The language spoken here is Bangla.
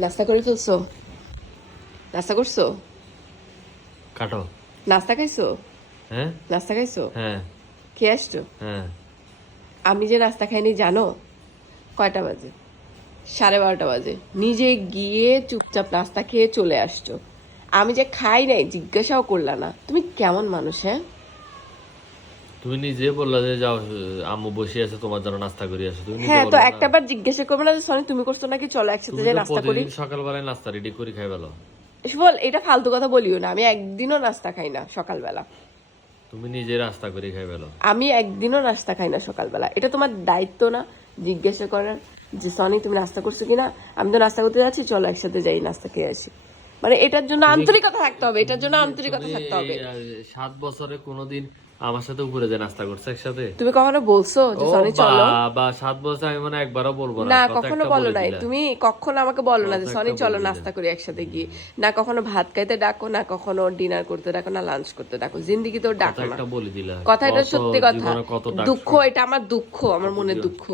নাস্তা করে ফেলছো? নাস্তা করছ? কাটো। নাস্তা খাইছো? হ্যাঁ? নাস্তা খাইছো? হ্যাঁ। খেয়ে আসছো? হ্যাঁ। আমি যে নাস্তা খাইনি জানো? কয়টা বাজে? সাড়ে বারোটা বাজে। নিজে গিয়ে চুপচাপ নাস্তা খেয়ে চলে আসছো। আমি যে খাই নাই জিজ্ঞাসাও করলা না। তুমি কেমন মানুষ হ্যাঁ? তুমি নিজে বললা যে যাও আম্মু বসে আছে তোমার জন্য নাস্তা করে আসো। তুমি হ্যাঁ তো বললা না? একটা বার জিজ্ঞাসা করবে না যে সনি তুমি করছ নাকি? চলো একসাথে তো নাস্তা করি। সকালবেলায় নাস্তা রেডি করে খাই বেলো। বল এটা ফালতু কথা বলিও না। আমি একদিনও নাস্তা খাই না সকালবেলা। তুমি নিজে নাস্তা করে খাই বেলো। আমি একদিনও নাস্তা খাই না সকালবেলা। এটা তোমার দায়িত্ব না জিজ্ঞাসা করার যে সনি তুমি নাস্তা করছ কিনা? আমি তো নাস্তা করতে যাচ্ছি চলো একসাথে যাই নাস্তা খেয়ে আসি। মানে এটার জন্য আন্তরিকতা থাকতে হবে এটার জন্য আন্তরিকতা থাকতে হবে। সাত বছরে কোনোদিন আমার সাথে উপরে যে নাস্তা করছে একসাথে? তুমি কখনো বলছো যে সনি চলো বা সাত বছর আমি মানে একবারও বলব না না কখনো বলো নাই। তুমি কখনো আমাকে বলো না যে সনি চলো নাস্তা করি একসাথে গিয়ে। না কখনো ভাত খাইতে ডাকো না কখনো ডিনার করতে ডাকো না লাঞ্চ করতে ডাকো। জিন্দিগি তো ডাকো না। কথা এটা সত্যি কথা। দুঃখ এটা আমার দুঃখ আমার মনে দুঃখ।